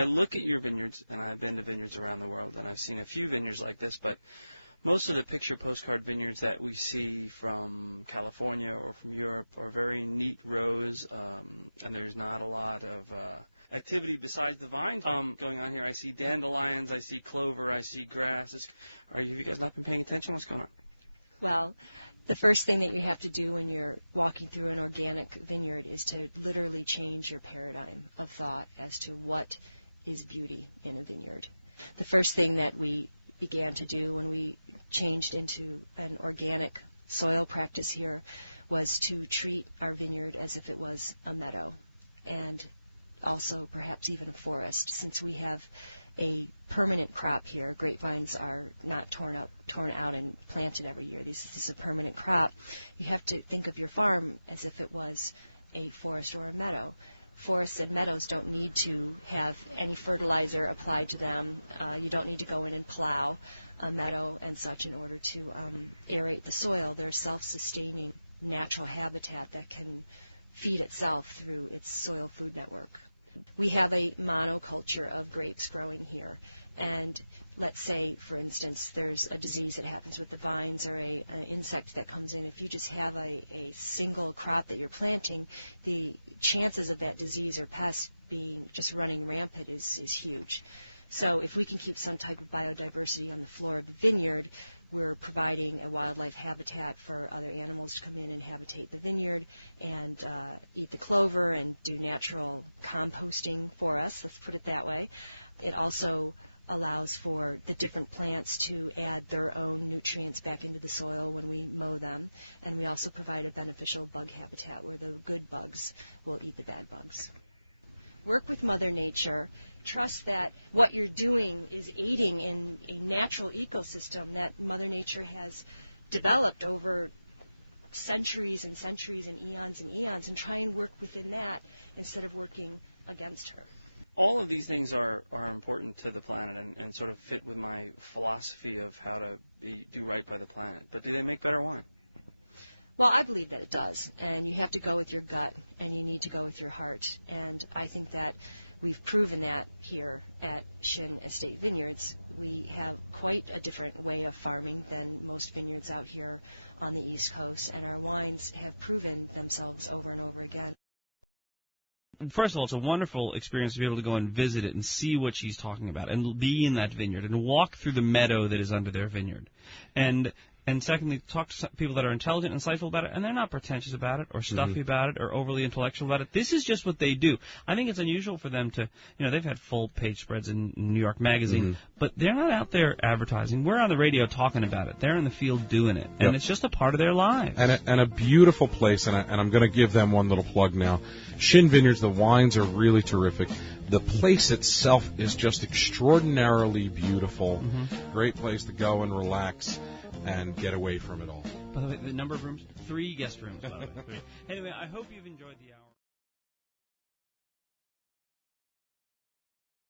I look at your vineyards, and I've been to vineyards around the world, and I've seen a few vineyards like this, but most of the picture postcard vineyards that we see from California or from Europe are very neat rows, and there's not a lot of activity besides the vines going on here. I see dandelions, I see clover, I see grass. Have you guys not been paying attention? What's going on? Well, the first thing that you have to do when you're walking through an organic vineyard is to literally change your paradigm of thought as to what is beauty in a vineyard. The first thing that we began to do when we changed into an organic soil practice here was to treat our vineyard as if it was a meadow and also perhaps even a forest. Since we have a permanent crop here, grapevines are not torn out and planted every year. This is a permanent crop. You have to think of your farm as if it was a forest or a meadow. Forests and meadows don't need to have any fertilizer applied to them. You don't need to go in and plow a meadow and such in order to aerate the soil. They're self-sustaining natural habitat that can feed itself through its soil food network. We have a monoculture of grapes growing here. And let's say, for instance, there's a disease that happens with the vines or an insect that comes in. If you just have a single crop that you're planting, the chances of that disease or pest being just running rampant is huge. So if we can keep some type of biodiversity on the floor of the vineyard, we're providing a wildlife habitat for other animals to come in and habitate the vineyard and eat the clover and do natural composting for us, let's put it that way. It also allows for the different plants to add their own nutrients back into the soil when we mow them. And we also provide a beneficial bug habitat where the good bugs will eat the bad bugs. Work with Mother Nature. Trust that what you're doing is aiding in a natural ecosystem that Mother Nature has developed over centuries and centuries and eons, and try and work within that instead of working against her. All of these things are important to the planet and sort of fit with my philosophy of how to do right by the planet. But do they make better wine? Well, I believe that it does. And you have to go with your gut, and you need to go with your heart. And I think that we've proven that here at Shinn Estate Vineyards. We have quite a different way of farming than most vineyards out here on the East Coast. And our wines have proven themselves over and over again. First of all, it's a wonderful experience to be able to go and visit it and see what she's talking about and be in that vineyard and walk through the meadow that is under their vineyard. And secondly, talk to some people that are intelligent and insightful about it, and they're not pretentious about it or stuffy about it or overly intellectual about it. This is just what they do. I think it's unusual for them to, they've had full-page spreads in New York Magazine, but they're not out there advertising. We're on the radio talking about it. They're in the field doing it, and it's just a part of their lives. And a beautiful place, and I'm going to give them one little plug now. Shinn Vineyards, the wines are really terrific. The place itself is just extraordinarily beautiful. Great place to go and relax and get away from it all. By the way, the number of rooms? 3 guest rooms. By the way. 3. Anyway, I hope you've enjoyed the hour.